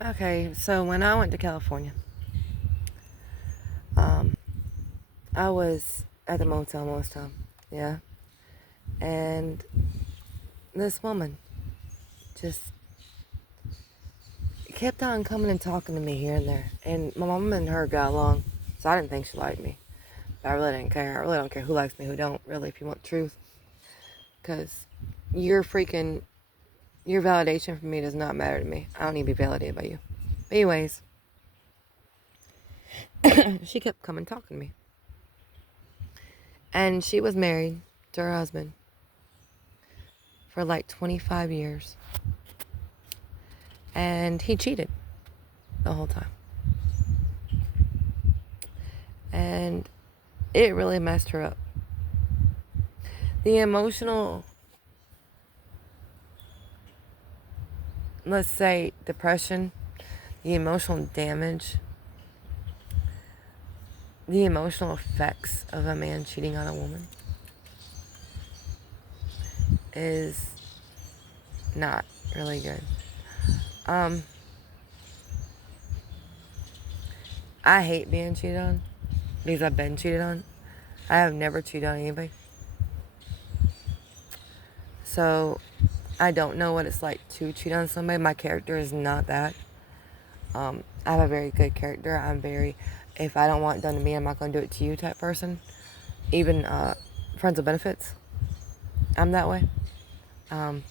Okay, so when I went to California, um, I was at the motel most time, yeah, and this woman just kept on coming and talking to me here and there, and my mom and her got along, so I didn't think she liked me, but I really didn't care. I really don't care who likes me, who don't, really, if you want truth, because your freaking, your validation for me does not matter to me. I don't need to be validated by you. But anyways, she kept coming talking to me, and she was married to her husband for like 25 years. And he cheated the whole time. And it really messed her up. The emotional, let's say, depression, the emotional damage, the emotional effects of a man cheating on a woman is not really good. Um, I hate being cheated on because I've been cheated on. I have never cheated on anybody. So I don't know what it's like to cheat on somebody. My character is not that. I have a very good character. I'm very, if I don't want it done to me, I'm not going to do it to you type person. Even friends with benefits, I'm that way. Um,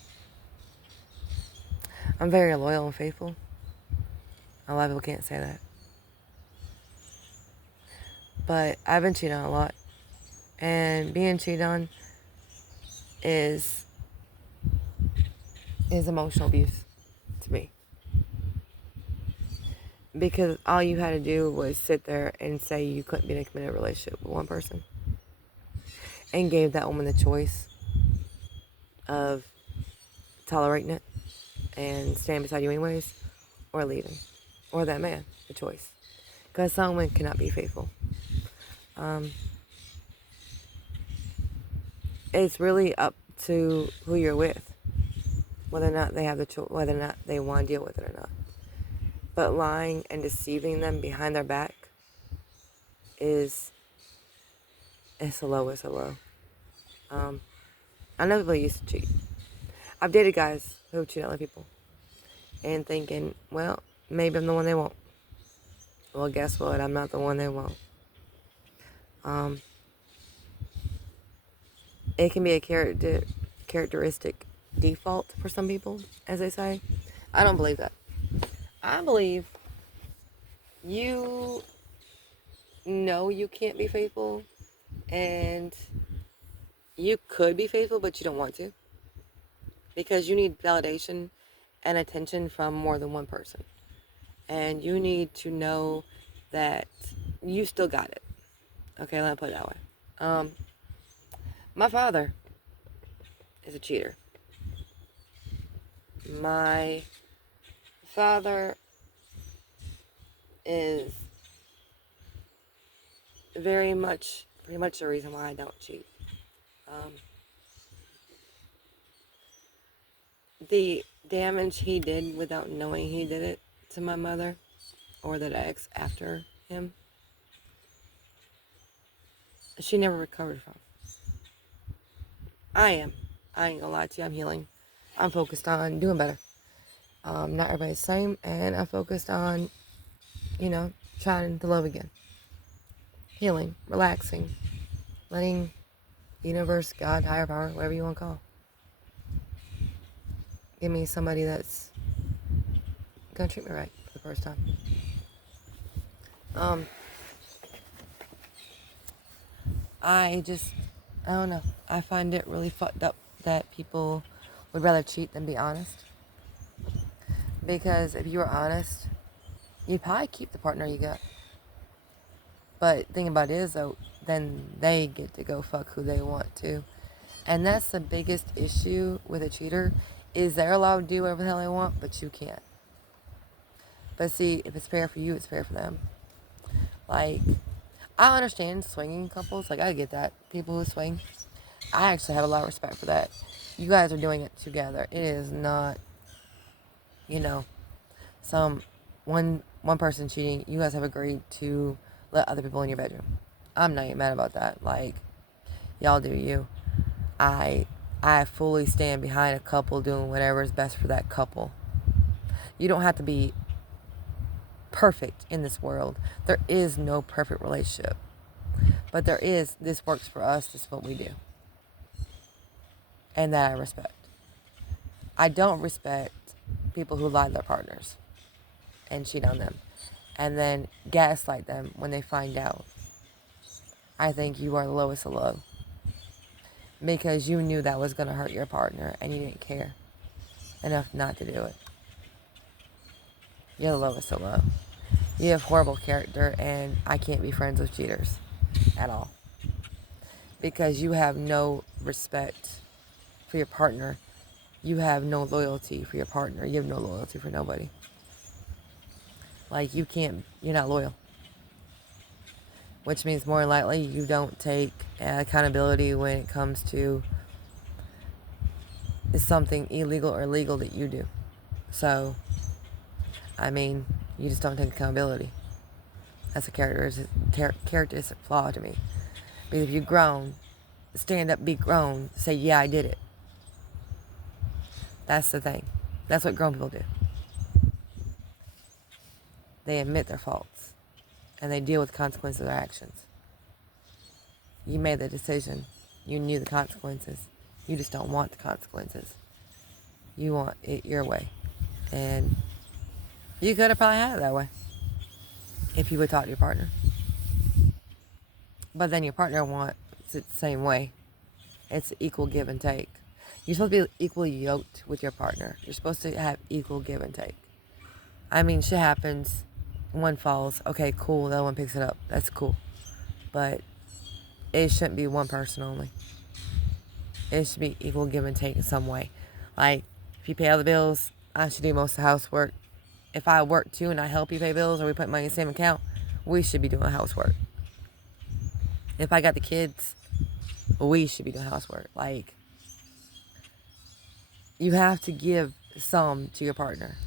I'm very loyal and faithful. A lot of people can't say that. But I've been cheated on a lot. And being cheated on is emotional abuse to me. Because all you had to do was sit there and say you couldn't be in a committed relationship with one person. And gave that woman the choice of tolerating it and staying beside you anyways, or leaving. Or that man, the choice. Because some women cannot be faithful. It's really up to who you're with, whether or not they have the choice, whether or not they want to deal with it or not. But lying and deceiving them behind their back is, it's the lowest of low. I know people used to cheat. I've dated guys who cheat on other people and thinking, well, maybe I'm the one they want. Well, guess what? I'm not the one they want. It can be a characteristic default for some people, as they say. I don't believe that. I believe you know you can't be faithful and you could be faithful, but you don't want to because you need validation and attention from more than one person. And you need to know that you still got it. Okay, let me put it that way. Um, my father is a cheater. My father is pretty much the reason why I don't cheat. Um, the damage he did without knowing he did it to my mother or that ex after him, she never recovered from. I am. I ain't gonna lie to you. I'm healing. I'm focused on doing better. Not everybody's the same, and I'm focused on, trying to love again. Healing, relaxing, letting the universe, God, higher power, whatever you want to call, give me somebody that's gonna treat me right for the first time. Um, I just, I don't know. I find it really fucked up that people would rather cheat than be honest. Because if you were honest, you'd probably keep the partner you got. But the thing about it is, though, then they get to go fuck who they want to. And that's the biggest issue with a cheater, is they're allowed to do whatever the hell they want, but you can't. But see, if it's fair for you, it's fair for them. Like, I understand swinging couples. Like, I get that. People who swing. I actually have a lot of respect for that. You guys are doing it together. It is not, you know, some one person cheating, you guys have agreed to let other people in your bedroom. I'm not even mad about that. Like, y'all do you. I fully stand behind a couple doing whatever is best for that couple. You don't have to be perfect in this world. There is no perfect relationship. But there is, this works for us, this is what we do. And that I respect. I don't respect people who lie to their partners and cheat on them and then gaslight them when they find out. I think you are the lowest of low. Because you knew that was going to hurt your partner and you didn't care enough not to do it. You're the lowest of low. You have horrible character, and I can't be friends with cheaters at all. Because you have no respect for your partner. You have no loyalty for your partner. You have no loyalty for nobody. Like, you're not loyal. Which means more likely you don't take accountability when it comes to something illegal or legal that you do. So, I mean, you just don't take accountability. That's a characteristic flaw to me. Because if you've grown, stand up, be grown, say, yeah, I did it. That's the thing. That's what grown people do. They admit their faults. And they deal with the consequences of their actions. You made the decision. You knew the consequences. You just don't want the consequences. You want it your way. And you could have probably had it that way if you would talk to your partner. But then your partner wants it the same way. It's equal give and take. You're supposed to be equally yoked with your partner. You're supposed to have equal give and take. I mean, shit happens. One falls. Okay, cool. The other one picks it up. That's cool. But it shouldn't be one person only. It should be equal give and take in some way. Like, if you pay all the bills, I should do most of the housework. If I work too and I help you pay bills or we put money in the same account, we should be doing housework. If I got the kids, we should be doing housework. Like, you have to give some to your partner.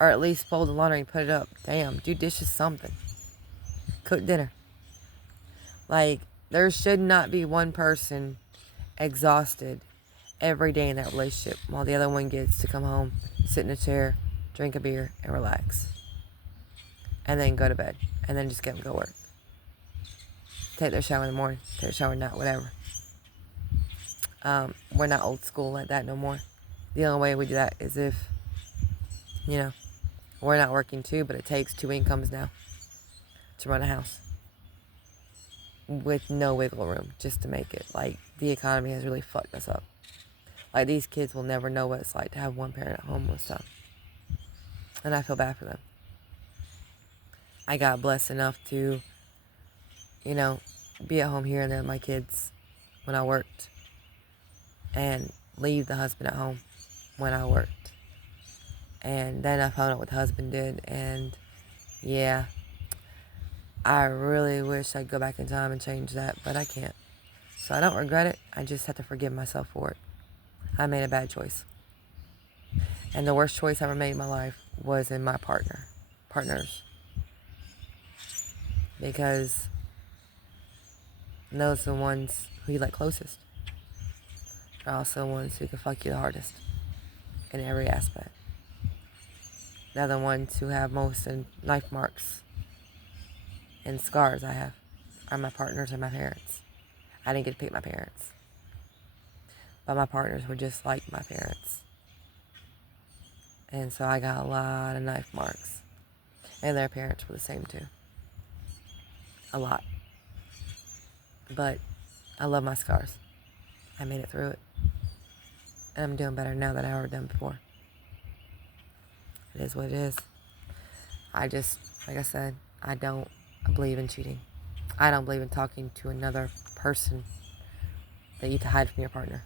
Or at least fold the laundry and put it up. Damn, do dishes, something. Cook dinner. Like, there should not be one person exhausted every day in that relationship while the other one gets to come home, sit in a chair, drink a beer, and relax. And then go to bed. And then just get them to go work. Take their shower in the morning. Take their shower at night, whatever. We're not old school like that no more. The only way we do that is if, we're not working too, but it takes 2 incomes now to run a house. With no wiggle room just to make it. Like, the economy has really fucked us up. Like, these kids will never know what it's like to have one parent at home most of the time. And I feel bad for them. I got blessed enough to, be at home here and there with my kids when I worked. And leave the husband at home when I worked. And then I found out what the husband did. And, yeah, I really wish I'd go back in time and change that. But I can't. So I don't regret it. I just have to forgive myself for it. I made a bad choice. And the worst choice I ever made in my life was in my partners. Because those are the ones who you like closest. They're also the ones who can fuck you the hardest. In every aspect. They're the ones who have most knife marks and scars I have. Are my partners and my parents. I didn't get to pick my parents. But my partners were just like my parents. And so I got a lot of knife marks. And their parents were the same too. A lot. But I love my scars. I made it through it. And I'm doing better now than I ever done before. It is what it is. I just, like I said, I don't believe in cheating. I don't believe in talking to another person that you to hide from your partner.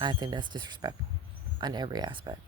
I think that's disrespectful on every aspect.